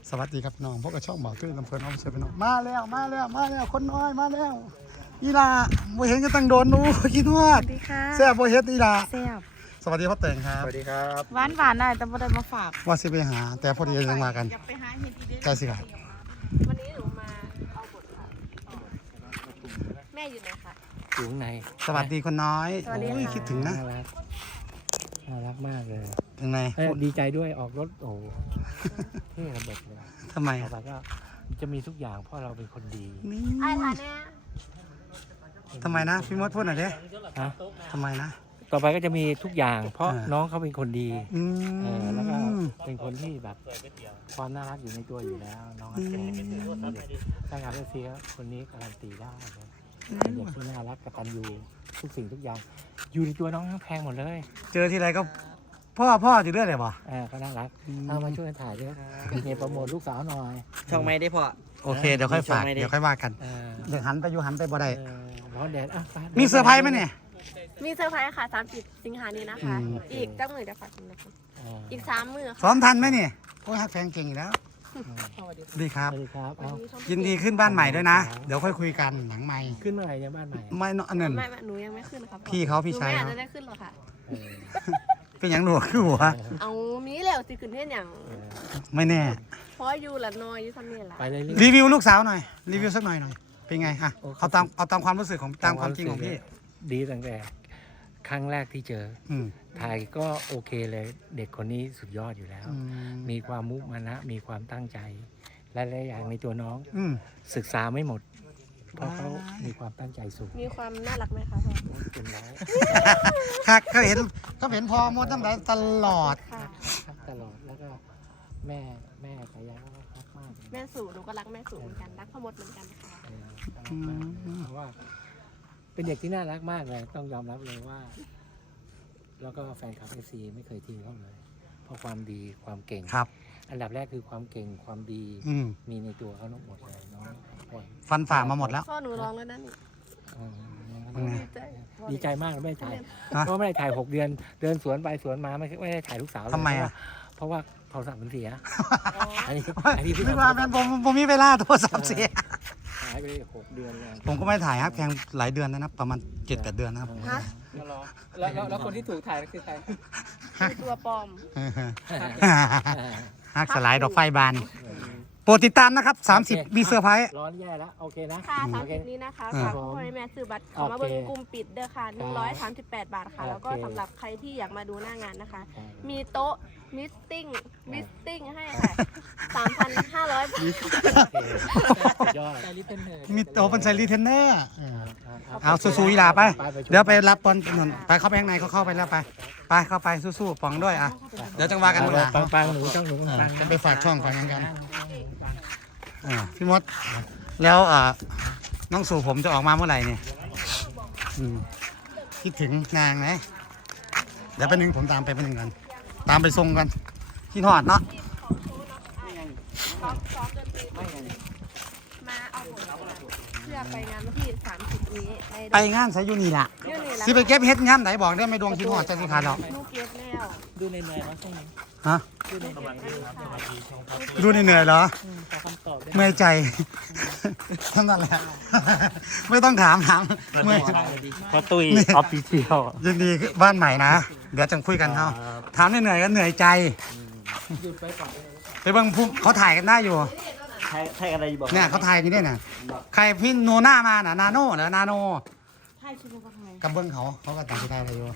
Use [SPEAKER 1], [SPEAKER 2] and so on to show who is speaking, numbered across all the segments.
[SPEAKER 1] สวัสดีครับพี่น้องพวกกระช่องบอกตื้อลำเพลินเอาเสียพี่น้องมาแล้วคนน้อยมาแล้วอีลาบ่เห็นกันตั้งโดนดูคิดฮอด
[SPEAKER 2] สวัสดีค่ะ
[SPEAKER 1] แซ่บบ่เฮ็ดอีลา
[SPEAKER 2] แซ่บ
[SPEAKER 1] สวัสดีพ่อแต่งครับ
[SPEAKER 3] สวัสดีครับ
[SPEAKER 2] หวานได้แต่บ่ได้มาฝาก
[SPEAKER 1] ว่าสิไปหาแต่พอดียังมากัน
[SPEAKER 2] อยากไปหาเห็ดอีเด้
[SPEAKER 1] ใช่สิครับ
[SPEAKER 2] วันนี้หนูมาเอาบทค่ะแม่อยู่ไหนคะ
[SPEAKER 3] อยู่ข้างใน
[SPEAKER 1] สวัสดีคนน้อย
[SPEAKER 2] สวัสดี
[SPEAKER 1] โอ้ย
[SPEAKER 2] ค่ะ
[SPEAKER 1] คิดถึงนะ
[SPEAKER 3] น่ารักมากเลย
[SPEAKER 1] ถึงไหน
[SPEAKER 3] ดีใจด้วยออกรถโอ้เท่ระเบิดเลย
[SPEAKER 1] ทำไม
[SPEAKER 3] ต่อไปก็จะมีทุกอย่างเพราะเราเป็นคนดี
[SPEAKER 1] นี่
[SPEAKER 2] ไอ้ทานแน่
[SPEAKER 1] ทำไมนะพี่มดพูดหน่อยดิ
[SPEAKER 3] ฮะ
[SPEAKER 1] ทำไมนะ
[SPEAKER 3] ต่อไปก็จะมีทุกอย่างเพราะ
[SPEAKER 1] อ่า
[SPEAKER 3] น้องเขาเป็นคนดี
[SPEAKER 1] อื
[SPEAKER 3] แล้วก็
[SPEAKER 1] ม
[SPEAKER 3] เป็นคนที่แบบความน่ารักอยู่ในตัวอยู่แล้วน้องก็เป็นเด็กถ้างานเอฟซีคนนี้การันตีได้เลยเป็นเด็กที่น่ารักกตัญญูทุกสิ่งทุกอย่าง อยู่ในตัวน้องทั้งแพงหมดเลย
[SPEAKER 1] เจอทีไรก็พ่ออยู่เรื่อยเลยบ่
[SPEAKER 3] ก็น่ารักเอามาช่วยกันถ่ายด้วยเนี่ยโปรโมทลูกสาวหน่อย
[SPEAKER 4] ช่องไม่ได้พอ
[SPEAKER 1] โอเคเดี๋ยวค่อยฝาก
[SPEAKER 4] มีช่องไหมดิ
[SPEAKER 1] เดี๋ยวค่อยว่ากัน
[SPEAKER 3] เออ
[SPEAKER 1] เดี๋ยวหันไปบ่ได้
[SPEAKER 3] ร้อนแดดไป
[SPEAKER 1] มีเซอร์ไพรส์ไหมเนี่ย
[SPEAKER 2] มีเซอร์ไพรส์ค่ะ30สิงหานี้นะคะ
[SPEAKER 1] อืม
[SPEAKER 2] อีกจักมื้อเดี๋ยวฝากคุณนะคะอีก3มื้อ
[SPEAKER 1] ซ้อมทันไหมเนี่ยโอ้ยฮักแฟนเก่งอยู่แล้ว
[SPEAKER 2] สวัสดีค่ะ
[SPEAKER 1] ดีครับ
[SPEAKER 3] สวัสดีครับ
[SPEAKER 2] วัน
[SPEAKER 3] เอา
[SPEAKER 2] นี้ช่อง
[SPEAKER 1] ยินดีขึ้นบ้านใหม่ด้วยนะ เดี๋ยวค่อยคุยกันหลังใหม่
[SPEAKER 3] ขึ้นเมื่อไหร่เนี่ยบ้านใหม่
[SPEAKER 1] ไม่เนอะอันนั้น
[SPEAKER 2] ไม่หนูยังไม่ขึ้นค่ะ
[SPEAKER 1] พี่เขาพี่ชาย
[SPEAKER 2] หนู
[SPEAKER 1] เขา
[SPEAKER 2] ไม่อาจจะได้ขึ้นหรอกค่ะ
[SPEAKER 3] เออ
[SPEAKER 1] เป็นอย่างหนวกคือหัว
[SPEAKER 2] เอามีแล้วสิขึ้นเฮ็ดหยัง
[SPEAKER 3] เออ
[SPEAKER 1] ไม่แน่
[SPEAKER 2] เพราะอยู่ละน้อยอยู่ทำนี่ล่ะ
[SPEAKER 3] ไปเลย
[SPEAKER 1] รีวิวลูกสาวหน่อย รีวิวสักหน่อยเป็นไงอ่ะเอาตามความรู้สึกของตามความจริงของพี่
[SPEAKER 3] ดีตั้งแต่ครั้งแรกที่เจอ
[SPEAKER 1] อืม
[SPEAKER 3] ถ่ายก็โอเคเลย เด็กคนนี้สุดยอดอยู่แล้ว
[SPEAKER 1] อืม
[SPEAKER 3] มีความมุมานะ มีความตั้งใจ และหลายอย่างในตัวน้อง
[SPEAKER 1] อืม
[SPEAKER 3] ศึกษาไม่หมด เพราะเขามีความตั้งใจสูง
[SPEAKER 2] มีความน่ารักไหมคะพ่อ
[SPEAKER 3] เป็นร้อย
[SPEAKER 1] ครับเขาเห็นพอหมดตั้งแต่ตลอด
[SPEAKER 2] ค่ะ
[SPEAKER 3] ครับตลอดแล้วก็แม่สายยาก็รักมาก
[SPEAKER 2] แม่สู่หนูก็รักแม่สู่เหมือนกันรักพ่อมดเหมือนกันค่ะ
[SPEAKER 3] เพราะว่าเป็นเด็กที่น่ารักมากเลย ต้องยอมรับเลยว่า แล้วก็แฟนคลับเอซีไม่เคยทิ้งเขาเลย เพราะความดีความเก่ง
[SPEAKER 1] ครับ
[SPEAKER 3] อันดับแรกคือความเก่งความดี
[SPEAKER 1] อืม
[SPEAKER 3] มีในตัวเขาทั้งหมดเลยน้องคน
[SPEAKER 1] ฟันฝ่ามาหมดแล้ว
[SPEAKER 2] พ่อหนูร้องแล้วนั่นนี่
[SPEAKER 3] อืม
[SPEAKER 1] เป็นไง
[SPEAKER 2] ดีใจ
[SPEAKER 3] ดีใจมากเลยไม่ได้ถ่าย
[SPEAKER 1] ฮะ
[SPEAKER 3] เพราะไม่ได้ถ่าย6 เดือน เดินสวนไปสวนมาไม่ได้ถ่ายลูกสาวเลย
[SPEAKER 1] ทำไมอะ
[SPEAKER 3] เพราะว่าโทรศัพท์มันเสีย
[SPEAKER 2] อ๋อ
[SPEAKER 3] อันนี้พี่
[SPEAKER 1] นึกว่าเป็นผมมีเวลาโทรศัพท์เสีย
[SPEAKER 3] หายไปเลย6 เดือนเลย
[SPEAKER 1] ผมก็ไม่ได้ถ่ายฮักแพงหลายเดือนแล้วนะประมาณ 7-8 เดือนนะครับ
[SPEAKER 2] ฮะ
[SPEAKER 3] แล้วคนที่ถูกถ่ายคือใคร
[SPEAKER 2] คือตัวปลอม
[SPEAKER 1] ฮักสลายดอกไฟบาน โปรดติดตามนะครับ 30 มีเซอร์ไพรส์
[SPEAKER 3] ร้อนแย่แล้ว โอเคนะ
[SPEAKER 2] ค่ะ
[SPEAKER 3] โอเค
[SPEAKER 2] 30นี้นะคะ
[SPEAKER 1] อ่า
[SPEAKER 2] ฝากพ่อแม่ซื้อบัตรเขามา
[SPEAKER 3] โอเค
[SPEAKER 2] เบิ่งกลุ่มปิดเด้อค่ะ138 บาทค่ะ แล้วก็
[SPEAKER 3] โอเค
[SPEAKER 2] สำหรับใครที่อยากมาดูหน้างานนะคะ
[SPEAKER 3] ใช่
[SPEAKER 2] มีโต๊ะมิสติ้งให้ค่ะ 3,500 บาท
[SPEAKER 3] สุดยอด
[SPEAKER 1] มีโตเป็นไซรีเทนเนอร์เอาสู้ๆอีหลาไป เดี๋ยวไปรับบอลถนนไปเข้าไปข้างในเขาเข้าไปแล้วไปเข้าไปสู้ๆปองด้วยอ่ะเดี๋ยวจังว่ากันเวลา
[SPEAKER 3] ปังหนูช่องหนูปัง
[SPEAKER 1] จะไปฝากช่องฝากงานกันพี่มดแล้วน้องสู่ผมจะออกมาเมื่อไหร่เนี่ยคิดถึงนางไหมเดี๋ยวไปหนึ่งผมตามไปหนึ่งกันตามไปส่งกันที่ทอดเนาะ
[SPEAKER 2] ซ้อมดนตรีมาเอาผลเพื่อไปงานวันที่30นี้
[SPEAKER 1] ไปงานสายยูนี่ล่ะ
[SPEAKER 2] เรื่องนี้
[SPEAKER 1] สิไปเก็บเฮ็ดงานไหนบอกได้ไหม่ดวงคิดทอดจะสิขาดหรอก
[SPEAKER 2] ลูกเก็บแล้ว
[SPEAKER 3] ดูในเนยๆนะช่วงนี้
[SPEAKER 1] ฮะ
[SPEAKER 3] ดูในเนย
[SPEAKER 1] ดูเหนื่อยๆเหรอ
[SPEAKER 3] ขอคำตอบได้
[SPEAKER 1] เมื่อยใจ เท่านั้นแหละ ไม่ต้องถามเมื่อย
[SPEAKER 3] พอตุยออฟฟิเชียล
[SPEAKER 1] ยินดีบ้านใหม่นะ เดี๋ยวจังคุยกันเขาถามเหนื่อยๆก็เหนื่อยใจ
[SPEAKER 3] หยุดไปก่อน
[SPEAKER 1] ไปเบิ่งภูมิเขาถ่ายกันได้อยู่
[SPEAKER 4] ใช่อะไรอยู่บอก
[SPEAKER 1] เนี่ยเขาถ่ายกันด้วยน่ะใครพี่โนน่ามาน่ะนาโน่เหรอนาโน
[SPEAKER 2] ใช่ชิมก็ทำไม
[SPEAKER 1] กับเบิ้งเขาก็ต่างที่ได้อะไรอยู่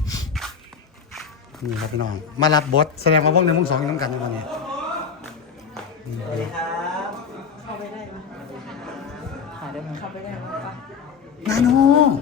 [SPEAKER 1] นี่ครับพี่น้องมารับบทแสดงว่าพวกหนึ่งพวกสองอยู่น้ำกันในวันนี้
[SPEAKER 4] สวัสดีครับ
[SPEAKER 2] เข้าไปได้ไหม
[SPEAKER 3] ถ่ายได้ไหม
[SPEAKER 2] เข้าไปได้ไหมปะ
[SPEAKER 1] นาโน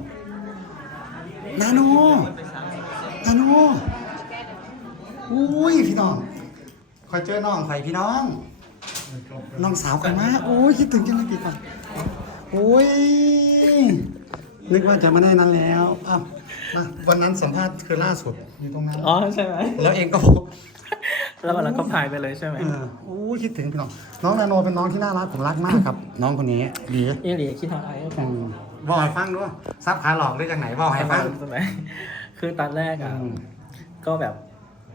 [SPEAKER 1] อุ้ยพี่น้องคอยเจอน้องใส่พี่น้องน้องสาวกันมาโอ้ยคิดถึงจังเลยพี่ก่อนโอ้ยนึกว่าจะมาได้นั้นแล้วอ้าวมาวันนั้นสัมภาษณ์คือล่าสุดอยู่ตรงนั้น
[SPEAKER 3] อ๋อใช่ไหม
[SPEAKER 1] แล้วเองก็
[SPEAKER 3] แล้ววันนั้นก็ถ่ายไปเลยใช่ไหม
[SPEAKER 1] โอ้ยคิดถึงพี่น้องน้องนาโนเป็นน้องที่น่ารักผมรักมากครับ น้องคนนี้ดี
[SPEAKER 3] เอเลียคิดทางไอ้ก็
[SPEAKER 1] บอกให้ฟังด้วยซับขาหลอกได้จากไหนบอกให้ฟัง
[SPEAKER 3] ใช่ไหมคือตอนแรกอ่ะก็แบบ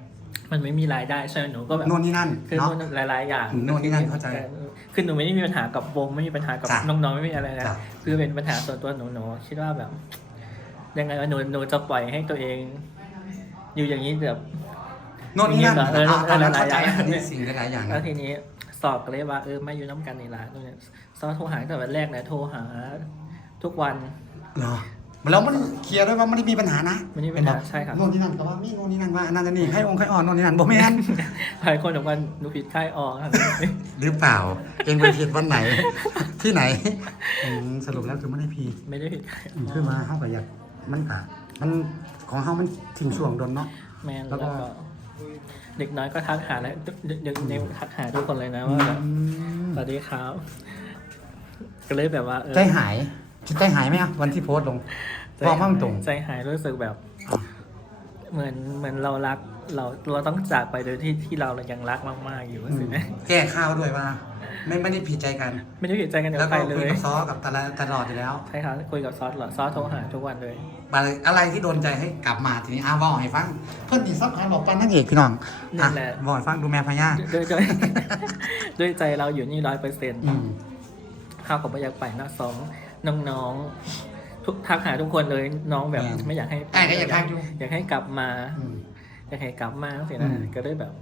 [SPEAKER 5] มันไม่มีรายได้ใช่ไหมหนูก็แบบ
[SPEAKER 1] โน่นนี่นั่น
[SPEAKER 5] คือ
[SPEAKER 1] เนาะ
[SPEAKER 5] หลายๆอย่าง
[SPEAKER 1] โน่นนี่นั่นเข้าใจ
[SPEAKER 5] คือหนูไม่ได้มีปัญหากับวงไม่มีปัญหากับ
[SPEAKER 1] จ้ะ
[SPEAKER 5] น้องๆไม่มีอะไรนะ
[SPEAKER 1] จ้ะ
[SPEAKER 5] คือเป็นปัญหาส่วนตัวหนูคิดว่าแบบ ยังไงวะหนูจะปล่อยให้ตัวเอง อยู่อย่างนี้แบบ
[SPEAKER 1] โน่นนี่นั่น
[SPEAKER 5] เออ
[SPEAKER 1] ตอนนั้น
[SPEAKER 5] หลายๆ
[SPEAKER 1] เข้าใจ
[SPEAKER 5] อย่าง
[SPEAKER 1] อันนี้สิ่งหลายๆอย่าง
[SPEAKER 5] แล้ว
[SPEAKER 1] นะ
[SPEAKER 5] ทีนี้สอบก็เลยว่าไม่อยู่น้ำกันในร้านนู่นเนี่ยซอโทรหาตั้งแต่วันแรกนะโทรหาทุกวัน
[SPEAKER 1] เหรอแล้วมันเคลียร์ด้วยว่าไม่ได้มีปัญหานะ
[SPEAKER 5] ไม่ได้มีปัญหาใช่ครับ
[SPEAKER 1] โน่นนี่นั่นก็ว่ามีโน่นนี่นั่นว่าอันนั้นอันนี่ให้องค์ให้อ่อนโน่นนี่นั่นบ่แม่น
[SPEAKER 5] หลายคนบอกว่าหนูผิดค่ายออก
[SPEAKER 1] หรือเปล่า เองไปผิดวันไหน ที่ไหนสรุปแล้วคือไม่ได้พี
[SPEAKER 5] ไม่ได้ผิดค่ายออก
[SPEAKER 1] คือมาเฮาก็อยากมันกะมันของเฮามันทิ้งช่วงโดนเนาะ
[SPEAKER 5] แมน
[SPEAKER 1] แล้
[SPEAKER 5] แล้ว ว
[SPEAKER 1] ก็
[SPEAKER 5] ก็เด็กน้อยก็ทักหาแล้วเด็กทักหาทุกคนเลยนะว่าแบบสวัสดีครับก็เลยแบบว่า
[SPEAKER 1] ใจหายใจหายไหมอ่ะวันที่โพสต์ลงบอกว่ามันตรง
[SPEAKER 5] ใจหายรู้สึกแบบ เหมือนเรารักเราต้องจากไปโดยที่เรายังรักมากๆอยู่สินะ
[SPEAKER 1] แก้ข้าวด้วยว่าไม่ได้ผิดใจกัน
[SPEAKER 5] ไม่ได้ผิดใจกัน
[SPEAKER 1] แล้ว
[SPEAKER 5] กับใค
[SPEAKER 1] ก็
[SPEAKER 5] รเล
[SPEAKER 1] คุย
[SPEAKER 5] ย
[SPEAKER 1] กับซอกับตลอดอยู่แล้ว
[SPEAKER 5] ใช่ครับคุยกับซอสเหรอซอสโทรหาทุกวันเลย
[SPEAKER 1] อะไรที่โดนใจให้กลับมาทีนี้บอกให้ฟังเพื่อนนี่ซับหายบอกปันนั่งเอกพี่น้อง
[SPEAKER 5] นั่นแหละ
[SPEAKER 1] บอกให้ฟังดูแม่พญา
[SPEAKER 5] ด้วยใจเราอยู่นี่100%
[SPEAKER 1] อืม
[SPEAKER 5] ข้าวกับประยักไปหน้าสองน้องๆทุกทักหาทุกคนเลยน้องแบบไม่อยากให้
[SPEAKER 1] ไอ้ก็อยากทักอยู่
[SPEAKER 5] อยากให้กลับมา
[SPEAKER 1] อืม
[SPEAKER 5] อยากให้กลับมาสินะ
[SPEAKER 1] อืม
[SPEAKER 5] ก็ได้แบบ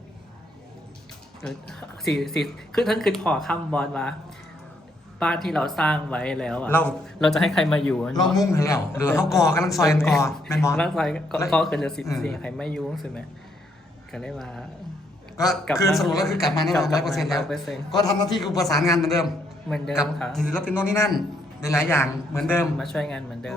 [SPEAKER 5] สี่คือท่านคือพอข้ามบอสว่าบ้านที่เราสร้างไว้แล้วอ่ะ เราจะให้ใครมาอยู่
[SPEAKER 1] เรามุ่งให้แล้วหรือเขากอกำลังซอยกันกอแม่นบอล
[SPEAKER 5] ร่างกายก็เกิดเหลือสิบสี่ใครไม่ยุ่งใช่ไหมก็ได้มา
[SPEAKER 1] ก็คือสรุปแล้วคือกลับมาแน่นอน100%แล้ว
[SPEAKER 5] 100%
[SPEAKER 1] ก็ทำหน้าที่คือประสานงานเหมือนเดิม
[SPEAKER 5] เหมือนเดิม
[SPEAKER 1] กับ
[SPEAKER 5] ค่ะ
[SPEAKER 1] ศิลปินโน่นนี่นั่นหลายๆอย่างเหมือนเดิม
[SPEAKER 5] มาช่วยงานเหมือนเดิม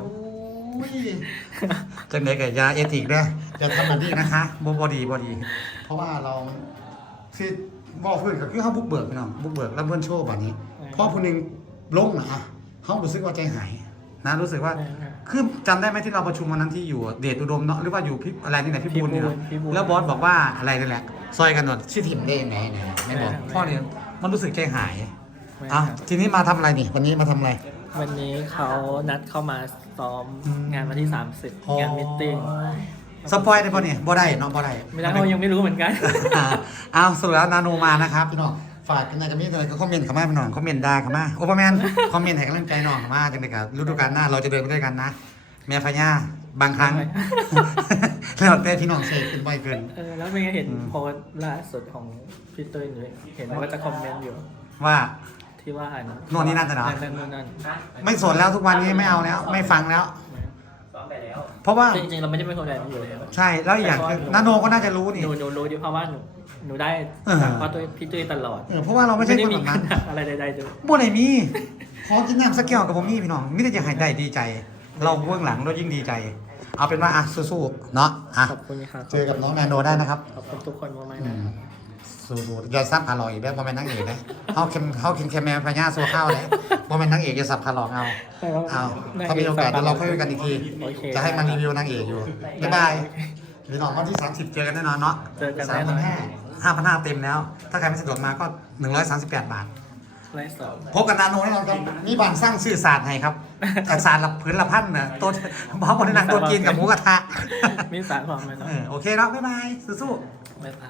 [SPEAKER 1] จังไหนกับยาเอติกนะจะทำแบบนี้นะคะบอดี เพราะว่าเราคือบอกเพื่อนก็คือเขาบุกเบิกไปน้องบุกเบิกแล้วเพื่อนโชว์แบบนี้เพราะคนหนึ่งลงนะเขารู้สึกว่าใจหายนะรู้สึกว่าคือจำได้ไหมที่เราประชุมวันนั้นที่อยู่เดชอุดมเนาะหรือว่าอยู่พี่อะไรนี่แหละพี่บุญนี่แหละแล้วบอสบอกว่าอะไรนี่แหละซอยกันหนดชื่อถิ่มได้ยังไงเนี่ยไม่บอกพ่อเนี่ยมันรู้สึกใจหายอ่ะทีนี้มาทำอะไรนี่วันนี้มาทำอะไร
[SPEAKER 5] วันนี้เขานัดเข้ามาซ้อมงานวันที่ 30 งานมิทติ้ง
[SPEAKER 1] สปอยได้ป่ะเนี่ยบ่ได้เนาะบ่ได้
[SPEAKER 5] ไม่ได้เพราะยังไม่รู้เหมือนกัน
[SPEAKER 1] เอาสรุปแล้วนาโนมานะครับพี่น้องฝากกันนะจะมีอะไรก็คอมเมนต์เข้ามาพี่น้องคอมเมนต์ด่าเข้ามาโอเปอร์แมนคอมเมนต์ให้กำลังใจน้องเข้ามาจังเลยกับฤดูกาลหน้าเราจะเดินไปด้วยกันนะแม่พญาบางครั้ง แล้วแต่พี่น้องเสกขึ้นบ่อยเกิน
[SPEAKER 5] แล้วเป็นไงเห็นโพสต์ล่าสุดของพี่ตุ้ยหนูเห็นว่าจะคอมเมนต์อยู่
[SPEAKER 1] ว่า
[SPEAKER 5] ที่ว่าอ่าน
[SPEAKER 1] โน่นนี่นั่นจะเหรอ
[SPEAKER 5] นั่น
[SPEAKER 1] ไม่สนแล้วทุกวันนี้ไม่เอาแล้ว ไม่ฟังแล้ว เพราะว่า
[SPEAKER 5] จริงๆเราไม่ได้เป็นคนแบบนี้อยู่แล้ว
[SPEAKER 1] ใช่แล้วอีกอย่างคือนาโนก็น่าจะรู้นี่
[SPEAKER 5] หนูรู้อยู่เพราะว่าหนูได้
[SPEAKER 1] เออ
[SPEAKER 5] จากพ่อตุ้ยพี่ตุ้ยตลอด
[SPEAKER 1] เพราะว่าเราไม่ใช่
[SPEAKER 5] ได้
[SPEAKER 1] คน
[SPEAKER 5] มี
[SPEAKER 1] แบบ
[SPEAKER 5] ปั
[SPEAKER 1] นั้
[SPEAKER 5] ญ
[SPEAKER 1] น
[SPEAKER 5] หาอะไรใดๆเลย
[SPEAKER 1] บ่ไหนมีขอกินน้ำสักแก้วกับผมนี่พี่น้องมิได้จะหายได้ดีใจ เราเบื้องหลังเรายิ่งดีใจ เอาเป็นว่าอ่ะสู้ๆเนาะอ่ะ
[SPEAKER 5] ขอบคุณครับ
[SPEAKER 1] เจอกับน้องแมนโดได้นะครับ
[SPEAKER 5] ขอบคุณทุกคนมากๆ
[SPEAKER 1] อื
[SPEAKER 5] นะ
[SPEAKER 1] มสู้ๆอย่าซับคาร์ลอยอีกแล้วบ่แม่นนางเอกนะเขาเค็มแมวพญาโซข้าวเลยบ่แม่นนางเอกอย่าซับคาร์ลอยเอาถ้ามีโอกาสเดี๋ยวเราค่อยคุยกันอีกที
[SPEAKER 5] โอเค
[SPEAKER 1] จะให้มารีวิวนางเอกอยู่บ๊ายบายพี่น้องวันที่30เจอกันแน่นอนเนาะ
[SPEAKER 5] เจอกันแน่นอน
[SPEAKER 1] 5,500เต็มแล้ว ถ้าใครไม่สะดวกมาก็138 บาท
[SPEAKER 5] ไลฟ์สด
[SPEAKER 1] พบกันนาโนแน่นอนครับมีบ้านสร้างชื่อศาสตร์ให้ครับแต่ศาสตร์ละพื้นละพันนะตัวบอกบนนังตัวจีนกับหมูกระทะ
[SPEAKER 5] มีสารความไหมเนาะ
[SPEAKER 1] โอเคเนาะบ๊ายบายสู้ๆ
[SPEAKER 5] บ๊ายบาย